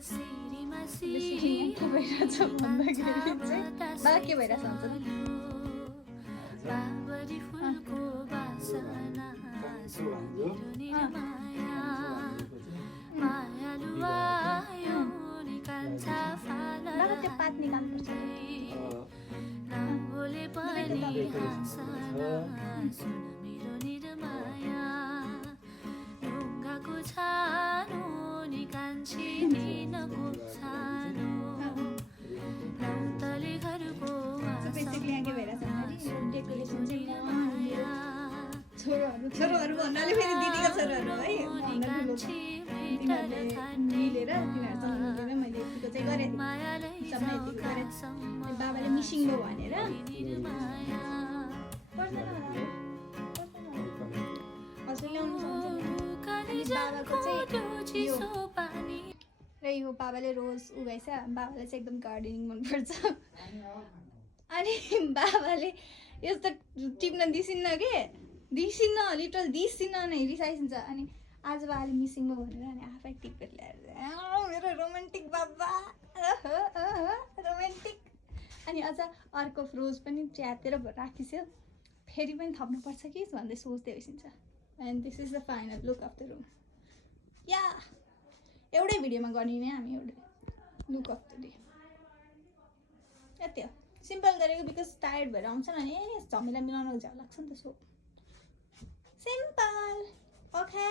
basically यहाँ के भइरहेछ भन्दाखेरि चाहिँ बाबा के भइरहेछ भन्छ बाबा त्यो पात निकाल्नुपर्छ बेसिकली यहाँ के भइरहेछ भन्दाखेरि डेकोरेसन चाहिँ छोरोहरू भन्नाले फेरि दिदीको छोरोहरू है तिनीहरूले मिलेर तिनीहरूसँग मैले यतिको चाहिँ गरेँ सबमा यतिको गरेँ बाबाले मिसिङ भयो भनेर हजुर ल्याउनु सक्छ बाबाको चाहिँ यो र यो बाबाले रोज उगाएछ बाबालाई चाहिँ एकदम गार्डनिङ मनपर्छ अनि बाबाले यस्तो टिप्न दिसिन्न के दिसिन्न लिटल दिसिन्न नै रिसाइसिन्छ अनि आज बाबाले मिसिङमा भनेर अनि आफै टिपेर ल्याएर मेरो रोमान्टिक बाबा रोमान्टिक अनि अझ अर्को रोज पनि च्यातेर राखिस्यो फेरि पनि थप्नुपर्छ कि भन्दै सोच्दै होइसिन्छ and this is the final look of the room या एउटै भिडियोमा गरिने हामी एउटै लुक अफ द डे यति हो सिम्पल गरेको बिकज टायर्ड भएर आउँछ नि झमेला मिलाउनु झ्याउ लाग्छ नि त सो सिम्पल ओके